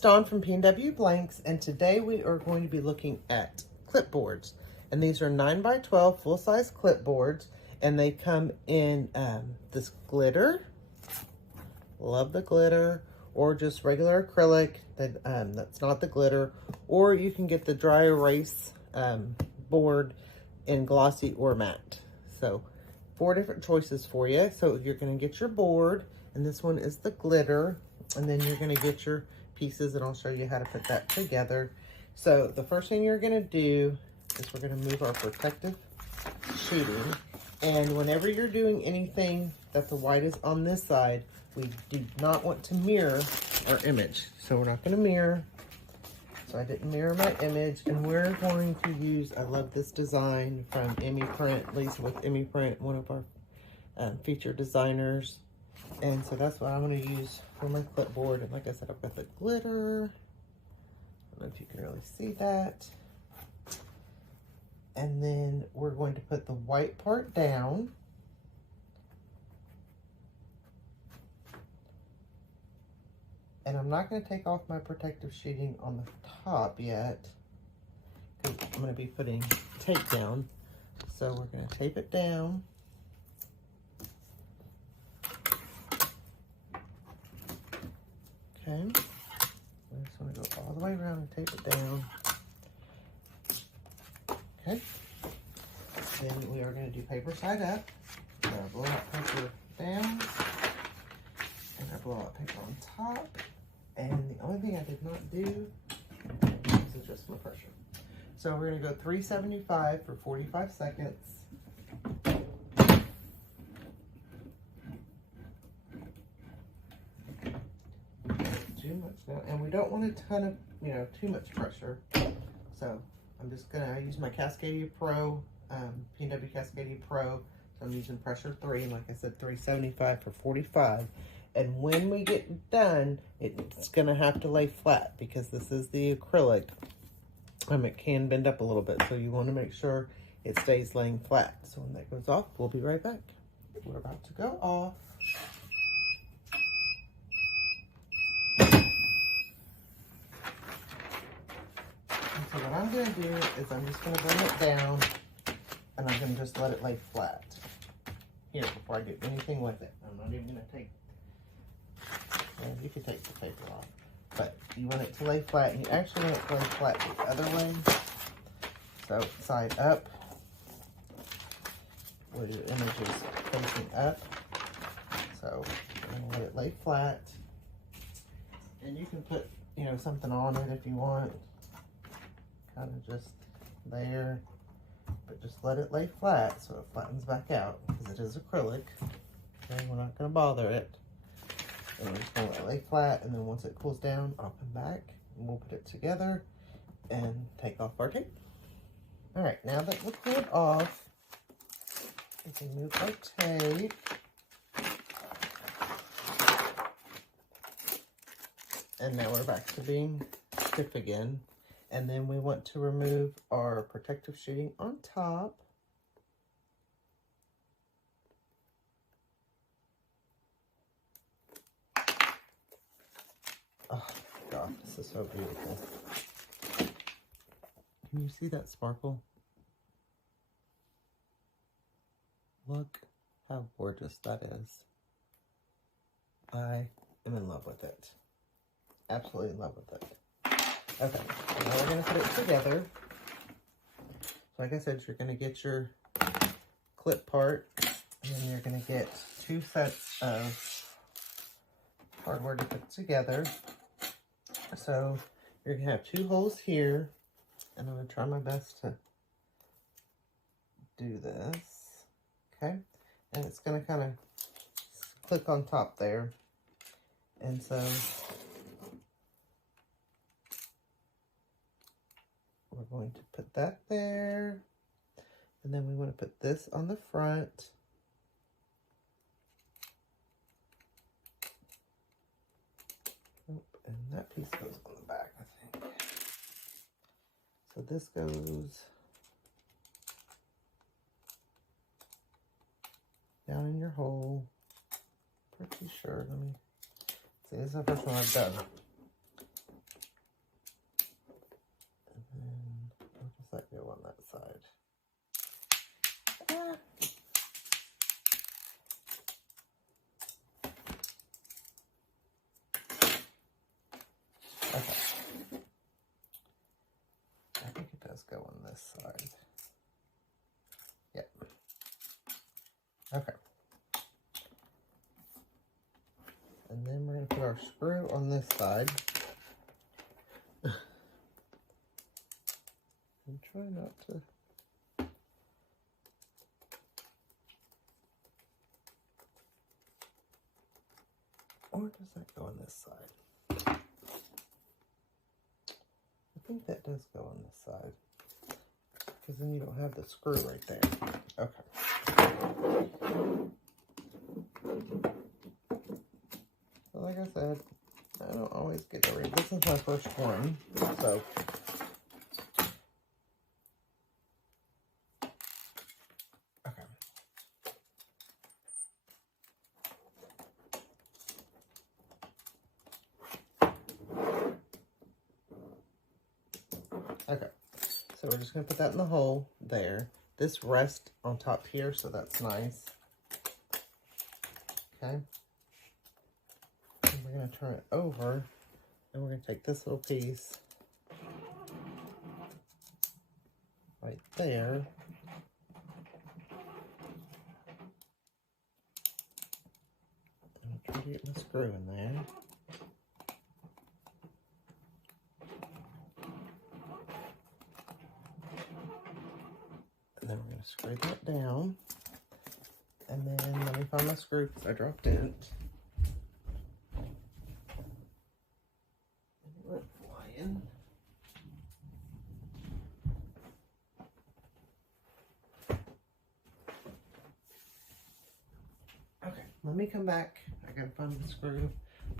it's Dawn from PNW Blanks, and today we are going to be looking at clipboards. And these are 9x12 full-size clipboards, and they come in this glitter. Love the glitter, or just regular acrylic that's not the glitter, or you can get the dry erase board in glossy or matte. So 4 different choices for you. So you're going to get your board, and this one is the glitter, and then you're going to get your pieces, and I'll show you how to put that together. So the first thing you're going to do is we're going to move our protective sheeting, and whenever you're doing anything that the white is on this side, we do not want to mirror our image. So we're not going to mirror. So I didn't mirror my image, and we're going to use, I love this design from Emme Print, Lisa with Emme Print, one of our featured designers. And so that's what I'm going to use for my clipboard. And like I said, I've got the glitter. I don't know if you can really see that. And then we're going to put the white part down. And I'm not going to take off my protective sheeting on the top yet, because I'm going to be putting tape down. So we're going to tape it down. Okay. I just want to go all the way around and tape it down. Okay. Then we are going to do paper side up. So blow out paper down. And I blow out paper on top. And the only thing I did not do is adjust my pressure. So we're going to go 375 for 45 seconds. Too much now. And we don't want a ton of, too much pressure. So I'm just going to use my Cascadia Pro, PNW Cascadia Pro. So I'm using pressure 3, and like I said, 375 for 45. And when we get done, it's going to have to lay flat because this is the acrylic. It can bend up a little bit, so you want to make sure it stays laying flat. So when that goes off, we'll be right back. We're about to go off. And so what I'm going to do is I'm just going to bring it down, and I'm going to just let it lay flat here before I do anything with it. I'm not even going to take. And you can take the paper off, but you want it to lay flat, and you actually want it to lay flat the other way. So side up, where your image is facing up. So I'm gonna let it lay flat, and you can put, something on it if you want, kind of just there, but just let it lay flat so it flattens back out because it is acrylic. Okay, we're not gonna bother it. And we're just going to let it lay flat, and then once it cools down, I'll come back and we'll put it together and take off our tape. All right, now that we're cooled off, we can move our tape. And now we're back to being stiff again. And then we want to remove our protective sheeting on top. Oh God, this is so beautiful. Can you see that sparkle? Look how gorgeous that is. I am in love with it. Absolutely in love with it. Okay, so now we're going to put it together. So like I said, you're going to get your clip part, and then you're going to get 2 sets of cardboard to put together. So you're going to have 2 holes here, and I'm going to try my best to do this, okay? And it's going to kind of click on top there. And so we're going to put that there, and then we want to put this on the front. And that piece goes on the back, I think. So this goes down in your hole. Pretty sure. Let me see. This is the first one I've done. that side. Ah. Okay. I think it does go on this side. Yep. Okay. And then we're going to put our screw on this side. And try not to... Or does that go on this side? I think that does go on this side. Because then you don't have the screw right there. Okay. So like I said, I don't always get that right. This is my first one, so... Okay. Okay. So we're just going to put that in the hole there. This rests on top here, so that's nice. Okay. And we're going to turn it over, and we're going to take this little piece right there. And try to get my screw in there. And then we're going to screw that down. And then let me find my screw because I dropped it. And it went flying. Okay, let me come back. I gotta find the screw. I'm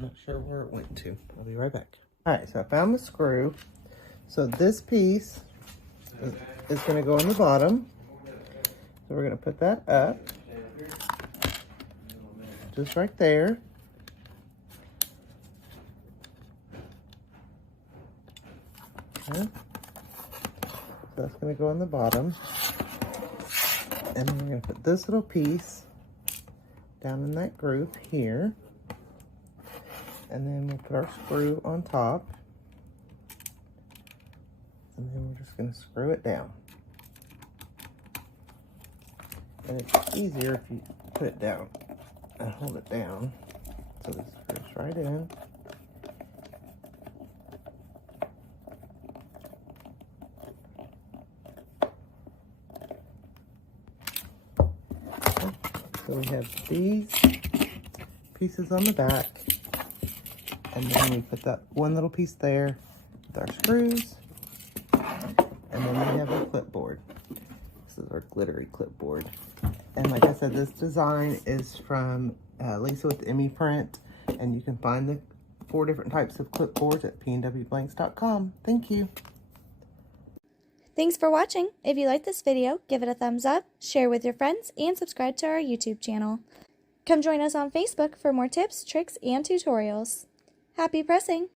not sure where it went to. I'll be right back. Alright, so I found the screw. So this piece is going to go on the bottom. So we're going to put that up. Just right there. Okay. So that's going to go on the bottom. And then we're going to put this little piece down in that groove here. And then we'll put our screw on top. And then we're just going to screw it down. And it's easier if you put it down and hold it down. So this screws right in. So we have these pieces on the back. And then we put that one little piece there with our screws. And then we have a clipboard. This is our glittery clipboard. And like I said, this design is from Lisa with Emme Print. And you can find the 4 different types of clipboards at pnwblanks.com. Thank you. Thanks for watching. If you like this video, give it a thumbs up, share with your friends, and subscribe to our YouTube channel. Come join us on Facebook for more tips, tricks, and tutorials. Happy pressing!